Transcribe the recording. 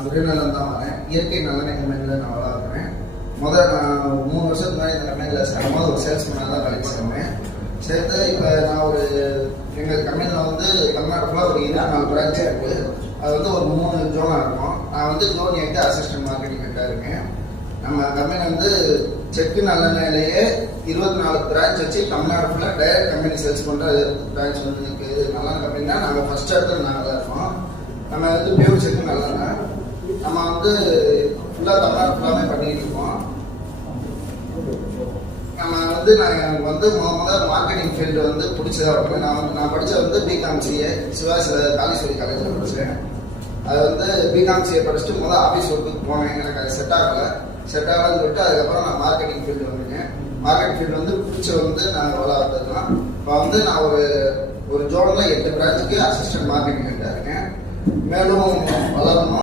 நான் துறைநலம் தான் வரேன். இயற்கை நல்லெண்ணெய் கம்பெனியில் நான் வேலை இருக்கிறேன். நான் 3 வருஷத்துக்கு முன்னாடி இந்த கம்பெனியில் சேரும்போது ஒரு சேல்ஸ்மேனாக தான் வேலைக்கு சேர்ந்தேன். சேர்த்து இப்போ நான் எங்கள் கம்பெனியில் தமிழ்நாடு ஃபுல்லாக ஒரு 24 பிரான்ச் இருக்குது. அது ஒரு 3 ஜோனாக இருக்கும். நான் ஜோன் 8 அசிஸ்டன்ட் மார்க்கெட்டிங் ஹெட்டாக இருக்கேன். நம்ம கம்பெனி செக்கு நல்லெண்ணெயிலேயே 24 பிரான்ச் வச்சு தமிழ்நாடு ஃபுல்லாக டைரக்ட் கம்பெனி சேல்ஸ் பண்ணுற பிரான்ச் இருக்குது. நல்ல கம்பெனினா நாங்கள் ஃபஸ்ட் இடத்துல நாங்கள் தான் இருக்கோம். நம்ம பியூர் செக்கு நல்லெண்ணெய் நம்ம ஃபுல்லாக தமிழ்நாடு ஃபுல்லாகவே பண்ணிகிட்டு இருக்கோம். நம்ம நான் முதல் மார்க்கெட்டிங் ஃபீல்டு பிடிச்சதா இருக்கும். நான் படித்தது பிகாம்சிஏ சிவாசி காளீஸ்வரி காலேஜில் படித்தேன். அது பிகாம்சிஏ படிச்சுட்டு முதல் ஆஃபீஸ் ஒர்க்குக்கு போனேன். எனக்கு அது செட் ஆகலைன்னு சொல்லிட்டு அதுக்கப்புறம் நான் மார்க்கெட்டிங் ஃபீல்டு வந்துட்டேன். மார்க்கெட்டிங் ஃபீல்டு பிடிச்சி நான் வேலை பார்த்ததுலாம் இப்போ நான் ஒரு ஜோனில் 8 பிரான்ச்சுக்கு அசிஸ்டன்ட் மார்க்கெட்டிங் ஹெட்டாக இருக்கேன். மேலும் வளரணும்.